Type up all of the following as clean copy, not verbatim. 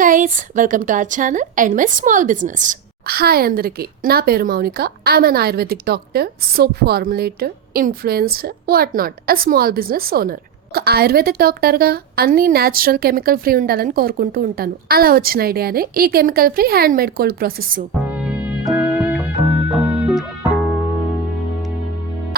Guys, welcome to our channel and my small business. Hi అందరికి, నా పేరు Mounika. I'm an ayurvedic doctor, soap formulator, influencer, what not, a small business owner. ఒక ayurvedic డాక్టర్గా అన్ని natural chemical free ఉండాలని కోరుకుంటూ ఉంటాను. అలా వచ్చిన ఐడియానే ఈ chemical free hand made cold process soap.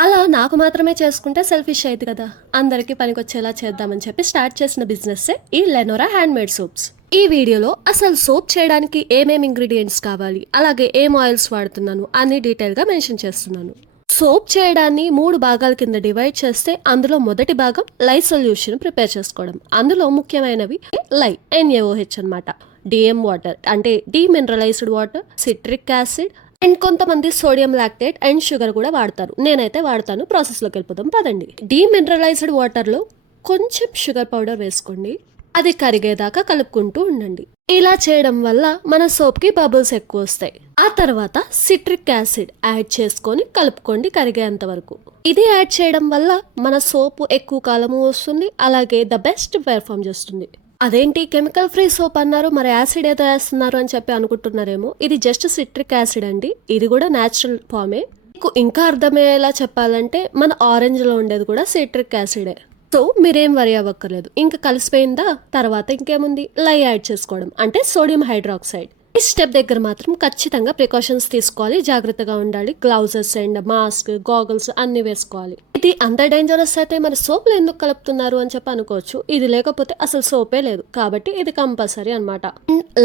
అలా నాకు మాత్రమే చేసుకుంటే సెల్ఫిష్ అయింది కదా, అందరికీ పనికొచ్చేలా చేద్దామని చెప్పి స్టార్ట్ చేసిన బిజినెస్ ఈ లెనోరా హ్యాండ్ మేడ్ సోప్స్. ఈ వీడియోలో అసలు సోప్ చేయడానికి ఏమేమి ఇంగ్రీడియంట్స్ కావాలి, అలాగే ఏం ఆయిల్స్ వాడుతున్నాను అన్ని డీటెయిల్ గా మెన్షన్ చేస్తున్నాను. సోప్ చేయడాన్ని 3 భాగాల కింద డివైడ్ చేస్తే అందులో మొదటి భాగం లై సొల్యూషన్ ప్రిపేర్ చేసుకోవడం. అందులో ముఖ్యమైనవి లై, NaOH అన్నమాట, డిఎం వాటర్ అంటే demineralised water, citric acid and కొంతమంది సోడియం లాక్టేట్ అండ్ షుగర్ కూడా వాడతారు. నేనైతే వాడతాను. ప్రాసెస్లోకి వెళ్ళిపోతాం పదండి. డీమినరలైజ్డ్ వాటర్లో కొంచెం షుగర్ పౌడర్ వేసుకోండి. అది కరిగేదాకా కలుపుకుంటూ ఉండండి. ఇలా చేయడం వల్ల మన సోప్కి బబుల్స్ ఎక్కువ వస్తాయి. ఆ తర్వాత సిట్రిక్ యాసిడ్ యాడ్ చేసుకొని కలుపుకోండి కరిగేంత వరకు. ఇది యాడ్ చేయడం వల్ల మన సోపు ఎక్కువ కాలము వస్తుంది, అలాగే ద బెస్ట్ పెర్ఫామ్ చేస్తుంది. అదేంటి కెమికల్ ఫ్రీ సోప్ అన్నారు, మరి యాసిడ్ ఏదో వేస్తున్నారు అని చెప్పి అనుకుంటున్నారేమో. ఇది జస్ట్ సిట్రిక్ యాసిడ్ అండి. ఇది కూడా న్యాచురల్ ఫామే. మీకు ఇంకా అర్థమయ్యేలా చెప్పాలంటే మన ఆరెంజ్ లో ఉండేది కూడా సిట్రిక్ యాసిడే. సో మీరేం వరి అవ్వక్కర్లేదు. ఇంకా కలిసిపోయిందా, తర్వాత ఇంకేముంది, లై యాడ్ చేసుకోవడం అంటే సోడియం హైడ్రాక్సైడ్. ఈ స్టెప్ దగ్గర మాత్రం ఖచ్చితంగా ప్రికాషన్స్ తీసుకోవాలి, జాగ్రత్తగా ఉండాలి. గ్లౌజెస్ అండ్ మాస్క్, గాగుల్స్ అన్ని వేసుకోవాలి. ఇది అంత డేంజరస్ అయితే మరి సోప్లు ఎందుకు కలుపుతున్నారు అని చెప్పి అనుకోవచ్చు. ఇది లేకపోతే అసలు సోపే లేదు, కాబట్టి ఇది కంపల్సరీ అనమాట.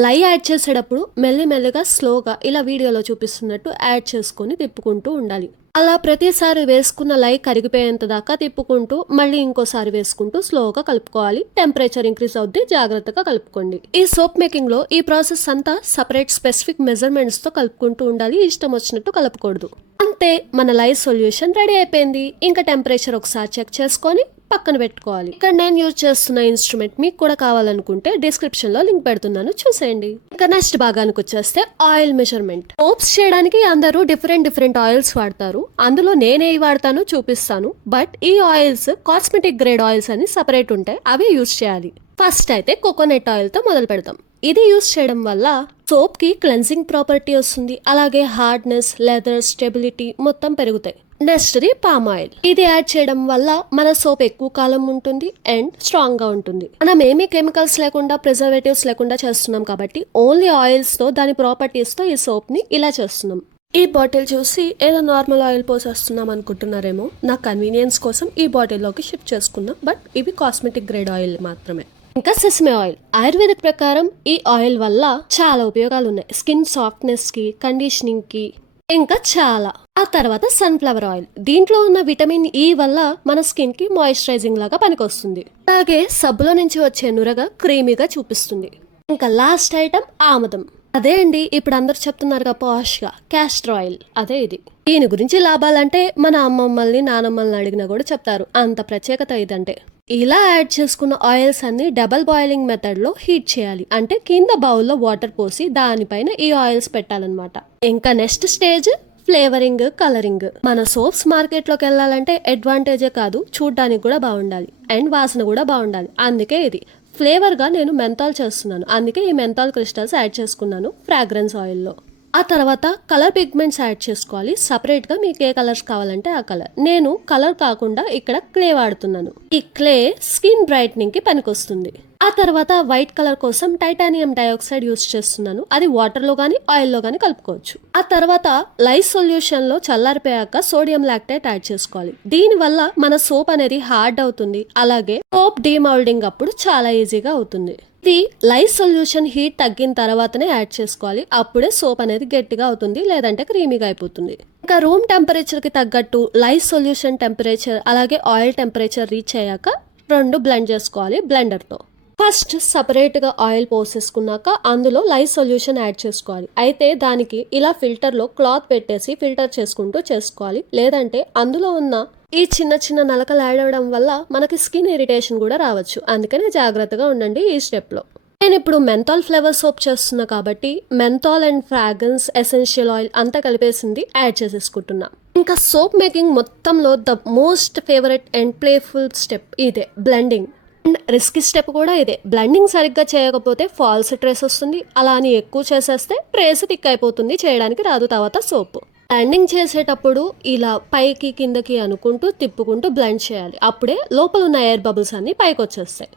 లై యాడ్ చేసేటప్పుడు మెల్లిమెల్లిగా స్లోగా ఇలా వీడియోలో చూపిస్తున్నట్టు యాడ్ చేసుకొని తిప్పుకుంటూ ఉండాలి. అలా ప్రతిసారి వేసుకున్న లై కరిగిపోయేంత దాకా తిప్పుకుంటూ మళ్ళీ ఇంకోసారి వేసుకుంటూ స్లోగా కలుపుకోవాలి. టెంపరేచర్ ఇంక్రీజ్ అవుద్ది, జాగ్రత్తగా కలుపుకోండి. ఈ సోప్ మేకింగ్ లో ఈ ప్రాసెస్ అంతా సపరేట్ స్పెసిఫిక్ మెజర్మెంట్స్ తో కలుపుకుంటూ ఉండాలి. ఇష్టం వచ్చినట్టు కలపకూడదు. అంతే, మన లై సొల్యూషన్ రెడీ అయిపోయింది. ఇంకా టెంపరేచర్ ఒకసారి చెక్ చేసుకొని పక్కన పెట్టుకోవాలి. ఇక్కడ నేను యూజ్ చేస్తున్న ఇన్స్ట్రుమెంట్ మీకు కూడా కావాలనుకుంటే డిస్క్రిప్షన్ లో లింక్ పెడుతున్నాను, చూసేయండి. ఇంకా నెక్స్ట్ భాగానికి వచ్చేస్తే ఆయిల్ మెజర్మెంట్. సోప్స్ చేయడానికి అందరూ డిఫరెంట్ ఆయిల్స్ వాడతారు. అందులో నేనే వాడతానో చూపిస్తాను. బట్ ఈ ఆయిల్స్ కాస్మెటిక్ గ్రేడ్ ఆయిల్స్ అని సపరేట్ ఉంటాయి, అవి యూజ్ చేయాలి. ఫస్ట్ అయితే కోకోనట్ ఆయిల్ తో మొదలు పెడతాం. ఇది యూజ్ చేయడం వల్ల సోప్ కి క్లెన్సింగ్ ప్రాపర్టీ వస్తుంది, అలాగే హార్డ్నెస్, లెదర్, స్టెబిలిటీ మొత్తం పెరుగుతాయి. Next the palm oil. ఇది యాడ్ చేయడం వల్ల మన సోప్ ఎక్కువ కాలం ఉంటుంది అండ్ స్ట్రాంగ్ గా ఉంటుంది. మనం ఏమీ కెమికల్స్ లేకుండా, ప్రిజర్వేటివ్స్ లేకుండా చేస్తున్నాం కాబట్టి ఓన్లీ ఆయిల్స్ తో, దాని ప్రాపర్టీస్ తో ఈ సోప్ ని ఇలా చేస్తున్నాం. ఈ బాటిల్ చూసి ఏదో నార్మల్ ఆయిల్ పోసేస్తున్నాం అనుకుంటున్నారేమో. నా కన్వీనియన్స్ కోసం ఈ బాటిల్లోకి షిఫ్ట్ చేసుకున్నాం, బట్ ఇవి కాస్మెటిక్ గ్రేడ్ ఆయిల్ మాత్రమే. ఇంకా సెసమే ఆయిల్. ఆయుర్వేదిక్ ప్రకారం ఈ ఆయిల్ వల్ల చాలా ఉపయోగాలు ఉన్నాయి. స్కిన్ సాఫ్ట్నెస్ కి, కండిషనింగ్ కి, ఇంకా చాలా. ఆ తర్వాత సన్ఫ్లవర్ ఆయిల్. దీంట్లో ఉన్న విటమిన్ ఈ వల్ల మన స్కిన్ కి మాయిశ్చరైజింగ్ లాగా పనికొస్తుంది. అలాగే సబ్బులో నుంచి వచ్చే నురగ క్రీమీగా చూపిస్తుంది. ఇంకా లాస్ట్ ఐటమ్ ఆముదం. అదే అండి, ఇప్పుడు అందరు చెప్తున్నారుగా పాష్ గా, క్యాస్టర్ ఆయిల్. అదే ఇది. దీని గురించి లాభాలంటే మన అమ్మమ్మల్ని, నానమ్మల్ని అడిగినా కూడా చెప్తారు. అంత ప్రత్యేకత ఇదంటే. ఇలా యాడ్ చేసుకున్న ఆయిల్స్ అన్ని డబల్ బాయిలింగ్ మెథడ్ లో హీట్ చేయాలి. అంటే కింద బౌల్లో వాటర్ పోసి దానిపైన ఈ ఆయిల్స్ పెట్టాలన్నమాట. ఇంకా నెక్స్ట్ స్టేజ్ ఫ్లేవరింగ్, కలరింగ్. మన సోప్స్ మార్కెట్ లోకి వెళ్ళాలంటే అడ్వాంటేజే కాదు, చూడ్డానికి కూడా బాగుండాలి అండ్ వాసన కూడా బాగుండాలి. అందుకే ఇది ఫ్లేవర్ గా నేను మెంతాల్ చేస్తున్నాను. అందుకే ఈ మెంతాల్ క్రిస్టల్స్ యాడ్ చేసుకున్నాను ఫ్రాగ్రెన్స్ ఆయిల్లో. ఆ తర్వాత కలర్ పిగ్మెంట్స్ యాడ్ చేసుకోవాలి. సపరేట్ గా మీకు ఏ కలర్స్ కావాలంటే ఆ కలర్. నేను కలర్ కాకుండా ఇక్కడ క్లే వాడుతున్నాను. ఈ క్లే స్కిన్ బ్రైట్నింగ్ కి పనికొస్తుంది. ఆ తర్వాత వైట్ కలర్ కోసం టైటానియం డైఆక్సైడ్ యూస్ చేస్తున్నాను. అది వాటర్ లో గానీ, ఆయిల్ లో గానీ కలుపుకోవచ్చు. ఆ తర్వాత లై సొల్యూషన్ లో చల్లారిపోయాక సోడియం లాక్టేట్ యాడ్ చేసుకోవాలి. దీని వల్ల మన సోప్ అనేది హార్డ్ అవుతుంది, అలాగే సోప్ డీమౌల్డింగ్ అప్పుడు చాలా ఈజీగా అవుతుంది. ఇది లై సొల్యూషన్ హీట్ తగ్గిన తర్వాతనే యాడ్ చేసుకోవాలి. అప్పుడే సోప్ అనేది గట్టిగా అవుతుంది, లేదంటే క్రీమీగా అయిపోతుంది. ఇంకా రూమ్ టెంపరేచర్ కి తగ్గట్టు లై సొల్యూషన్ టెంపరేచర్, అలాగే ఆయిల్ టెంపరేచర్ రీచ్ అయ్యాక రెండు బ్లెండ్ చేసుకోవాలి బ్లెండర్ తో. ఫస్ట్ సపరేట్ గా ఆయిల్ పోసేసుకున్నాక అందులో లై సొల్యూషన్ యాడ్ చేసుకోవాలి. అయితే దానికి ఇలా ఫిల్టర్ లో క్లాత్ పెట్టేసి ఫిల్టర్ చేసుకుంటూ చేసుకోవాలి, లేదంటే అందులో ఉన్న ఈ చిన్న చిన్న నలకలు యాడ్ అవ్వడం వల్ల మనకి స్కిన్ ఇరిటేషన్ కూడా రావచ్చు. అందుకని జాగ్రత్తగా ఉండండి ఈ స్టెప్ లో. నేను ఇప్పుడు మెంతాల్ ఫ్లేవర్ సోప్ చేస్తున్నా కాబట్టి menthol and fragrance, essential oil అంతా కలిపేసింది యాడ్ చేసేసుకుంటున్నా. ఇంకా సోప్ మేకింగ్ మొత్తంలో the most favourite and playful step ఇదే, బ్లెండింగ్. అండ్ రిస్కీ స్టెప్ కూడా ఇదే. బ్లెండింగ్ సరిగ్గా చేయకపోతే ఫాల్స్ ట్రేస్ వస్తుంది. అలా అని ఎక్కువ చేసేస్తే ట్రేస్ థిక్ అయిపోతుంది, చేయడానికి రాదు తర్వాత సోప్. బ్లెండింగ్ చేసేటప్పుడు ఇలా పైకి కిందకి అనుకుంటూ తిప్పుకుంటూ బ్లెండ్ చేయాలి. అప్పుడే లోపల ఉన్న ఎయిర్ బబుల్స్ అన్ని పైకి వచ్చేస్తాయి.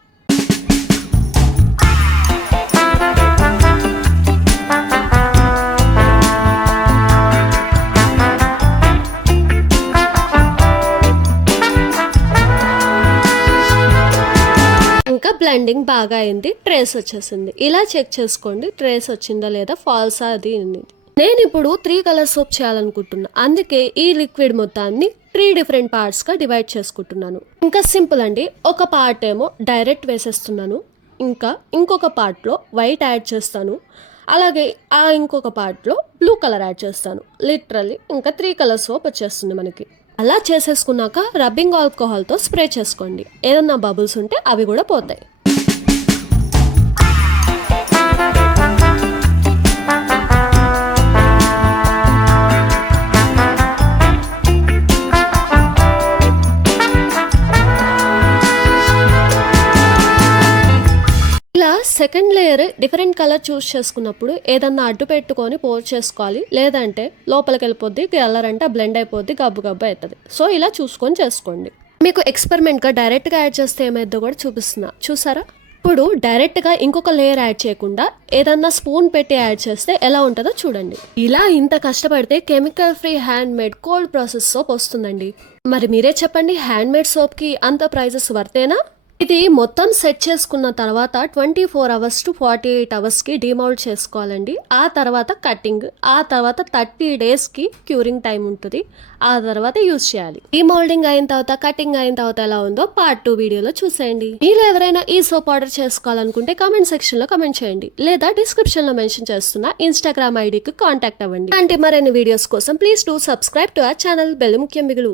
ఇంకా బ్లెండింగ్ బాగా అయింది, ట్రేస్ వచ్చేసింది. ఇలా చెక్ చేసుకోండి ట్రేస్ వచ్చిందా లేదా, ఫాల్సా అది. నేను ఇప్పుడు 3 కలర్ సోప్ చేయాలనుకుంటున్నా. అందుకే ఈ లిక్విడ్ మొత్తాన్ని 3 డిఫరెంట్ పార్ట్స్ గా డివైడ్ చేసుకుంటున్నాను. ఇంకా సింపుల్ అండి. ఒక పార్ట్ ఏమో డైరెక్ట్ వేసేస్తున్నాను, ఇంకా ఇంకొక పార్ట్ లో వైట్ యాడ్ చేస్తాను, అలాగే ఆ ఇంకొక పార్ట్ లో బ్లూ కలర్ యాడ్ చేస్తాను. లిటరల్లీ ఇంకా 3 కలర్ సోప్ వచ్చేస్తుంది మనకి. అలా చేసేసుకున్నాక రబ్బింగ్ ఆల్కహాల్తో స్ప్రే చేసుకోండి. ఏదన్నా బబుల్స్ ఉంటే అవి కూడా పోతాయి. ఇలా సెకండ్ లేయర్ డిఫరెంట్ కలర్ చూస్ చేసుకున్నప్పుడు ఏదన్నా అడ్డు పెట్టుకొని పోర్ చేసుకోవాలి, లేదంటే లోపలికి వెళ్ళిపోద్ది కలర్ అంటే బ్లెండ్ అయిపోద్ది, గబ్బు గబ్బు అవుతుంది. సో ఇలా చూసుకొని చేసుకోండి. మీకు ఎక్స్పెరిమెంట్గా డైరెక్ట్గా యాడ్ చేస్తే ఏమైద్దో కూడా చూపిస్తున్నా, చూసారా? ఇప్పుడు డైరెక్ట్గా ఇంకొక లేయర్ యాడ్ చేయకుండా ఏదన్నా స్పూన్ పెట్టి యాడ్ చేస్తే ఎలా ఉంటుందో చూడండి. ఇలా ఇంత కష్టపడితే chemical free hand made cold process soap వస్తుందండి. మరి మీరే చెప్పండి, హ్యాండ్ మేడ్ సోప్కి అంత ప్రైజెస్ వర్తేనా? ఇది మొత్తం సెట్ చేసుకున్న తర్వాత 24 అవర్స్ టు 48 అవర్స్కి డిమౌల్డ్ చేసుకోవాలండి. ఆ తర్వాత కటింగ్, ఆ తర్వాత 30 డేస్కి క్యూరింగ్ టైం ఉంటుంది. ఆ తర్వాత యూజ్ చేయాలి. డిమౌల్డింగ్ అయిన తర్వాత కటింగ్ అయిన తర్వాత ఎలా ఉందో పార్ట్ 2 వీడియోలో చూసేయండి. మీరు ఎవరైనా ఈ సోప్ ఆర్డర్ చేసుకోవాలనుకుంటే కామెంట్ సెక్షన్లో కామెంట్ చేయండి, లేదా డిస్క్రిప్షన్లో మెన్షన్ చేస్తున్న ఇన్స్టాగ్రామ్ ఐడికి కాంటాక్ట్ అవ్వండి. అంటే మరిన్ని వీడియోస్ కోసం please do subscribe to our channel. Bell ముఖ్యం మిగులు.